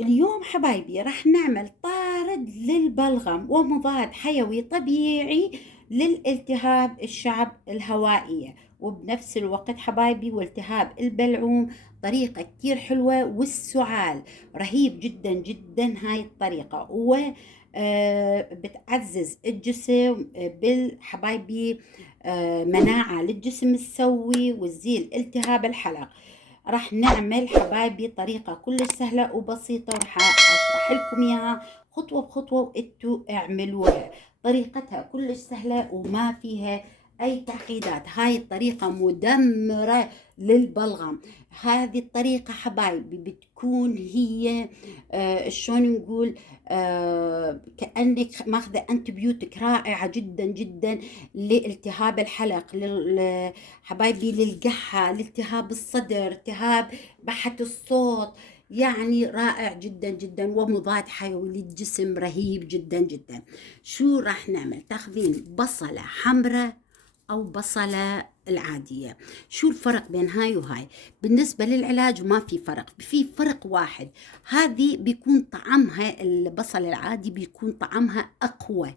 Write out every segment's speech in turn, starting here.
اليوم حبايبي راح نعمل طارد للبلغم ومضاد حيوي طبيعي للالتهاب الشعب الهوائية، وبنفس الوقت حبايبي والتهاب البلعوم. طريقة كتير حلوة، والسعال رهيب جدا جدا هاي الطريقة، و بتعزز الجسم بالحبايبي، مناعة للجسم السوي، وتزيل التهاب الحلق. راح نعمل حبايبي طريقة كلش سهلة وبسيطة، وراح اشرح لكم اياها خطوة بخطوة وانتوا اعملوها. طريقتها كلش سهلة وما فيها اي تعقيدات. هاي الطريقة مدمرة للبلغم. هذه الطريقة حبايبي بتكون هي شلون نقول، كأنك ماخذة انتبيوتك رائعة جدا جدا لالتهاب الحلق، حبايبي للقحة، لالتهاب الصدر، التهاب بحة الصوت. يعني رائع جدا جدا، ومضاد حيوي للجسم رهيب جدا جدا. شو راح نعمل؟ تاخذين بصلة حمراء أو بصلة العادية. شو الفرق بين هاي وهاي؟ بالنسبة للعلاج ما في فرق، في فرق واحد. هذه بيكون طعمها، البصل العادي بيكون طعمها أقوى،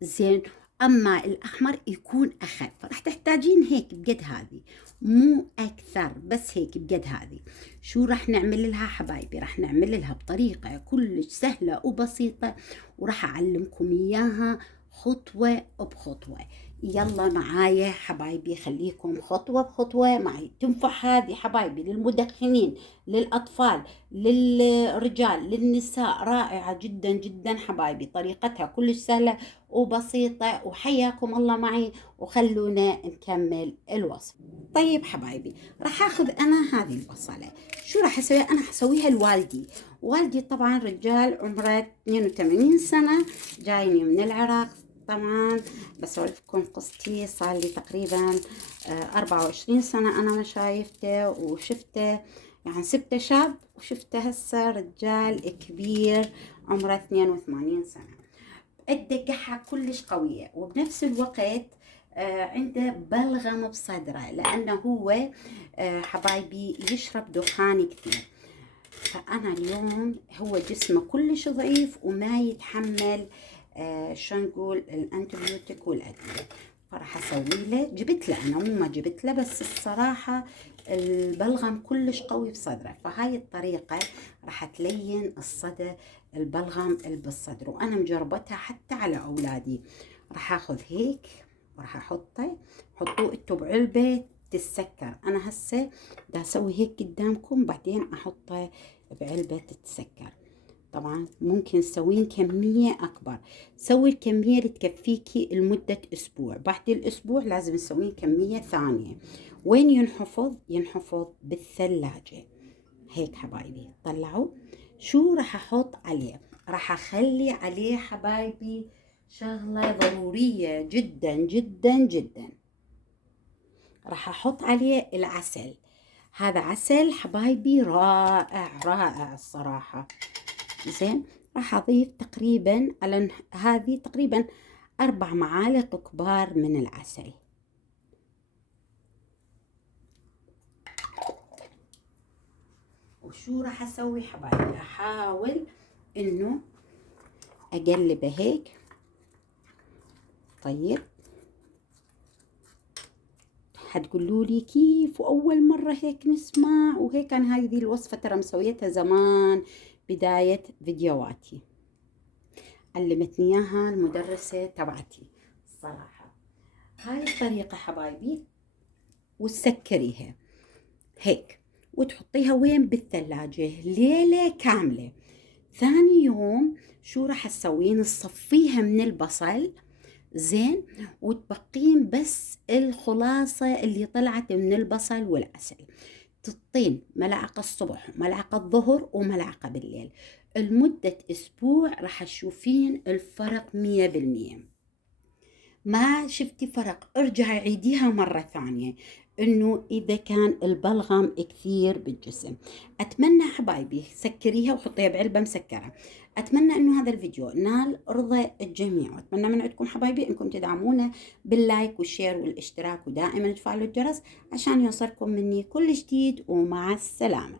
زين، أما الأحمر يكون أخف. فرح تحتاجين هيك بقد هذه، مو أكثر، بس هيك بقد هذه. شو رح نعمل لها حبايبي؟ رح نعمل لها بطريقة كلش سهلة وبسيطة، ورح أعلمكم إياها خطوة بخطوة. يلا معايا حبايبي، خليكم خطوة بخطوة معي. تنفع هذه حبايبي للمدخنين، للأطفال، للرجال، للنساء. رائعة جدا جدا حبايبي، طريقتها كلش سهلة وبسيطة. وحياكم الله معي، وخلونا نكمل الوصف. طيب حبايبي، راح اخذ انا هذه البصلة. شو راح اسوي؟ انا حسويها لوالدي. والدي طبعا رجال عمره 82 سنة، جايني من العراق. طبعا بسولفكم قصتي، صار لي تقريبا 24 سنة انا ما شايفته وشفته، يعني سبته شاب وشفته هسه رجال كبير عمره 82 سنة. عنده قحة كلش قوية، وبنفس الوقت عنده بلغم بصدره، لأنه هو حبايبي يشرب دخان كثير. فأنا اليوم هو جسمه كلش ضعيف وما يتحمل شو نقول الأنتيبيوتيك والأدوية. فراح أسوي له، جبت له أنا، مو ما جبت له، بس الصراحة البلغم كلش قوي بصدره. فهاي الطريقة راح تلين الصدى، البلغم اللي بالصدر، وأنا مجربتها حتى على أولادي. راح أخذ هيك وراح أحطه. حطوه انتو بعلبة تتسكر. أنا هسه دا أسوي هيك قدامكم، بعدين أحطه بعلبة تتسكر. طبعا ممكن تسوين كمية أكبر، سوي الكمية اللي تكفيكي لمدة أسبوع. بعد الأسبوع لازم تسوين كمية ثانية. وين ينحفظ؟ ينحفظ بالثلاجة. هيك حبايبي طلعوا. شو راح أحط عليه؟ راح أخلي عليه حبايبي شغلة ضرورية جدا جدا جدا. راح أحط عليه العسل. هذا عسل حبايبي رائع رائع الصراحة. زين، راح أضيف تقريبا على هذه تقريبا 4 معالق كبار من العسل. وشو راح أسوي حبايبي؟ أحاول إنه أقلبه هيك. طيب حتقولوا لي كيف وأول مرة هيك نسمع وهيك؟ أنا هذه الوصفة ترى مسويتها زمان بداية فيديوهاتي، علمتني إياها المدرسة تبعتي الصراحة. هاي الطريقة حبايبي، وتسكريها هيك وتحطيها وين؟ بالثلاجة ليلة كاملة. ثاني يوم شو راح تسوين؟ تصفيها من البصل، زين، وتبقين بس الخلاصة اللي طلعت من البصل والعسل. تطين ملعقة الصبح وملعقة الظهر وملعقة بالليل. لمدة أسبوع راح تشوفين الفرق 100%. ما شفتي فرق ارجعي عيديها مرة ثانية، انه اذا كان البلغم كثير بالجسم. اتمنى حبايبي سكريها وحطيها بعلبة مسكرة. اتمنى انه هذا الفيديو نال رضا الجميع، واتمنى من عندكم حبايبي انكم تدعمونا باللايك والشير والاشتراك، ودائما تفعلوا الجرس عشان يوصلكم مني كل جديد. ومع السلامة.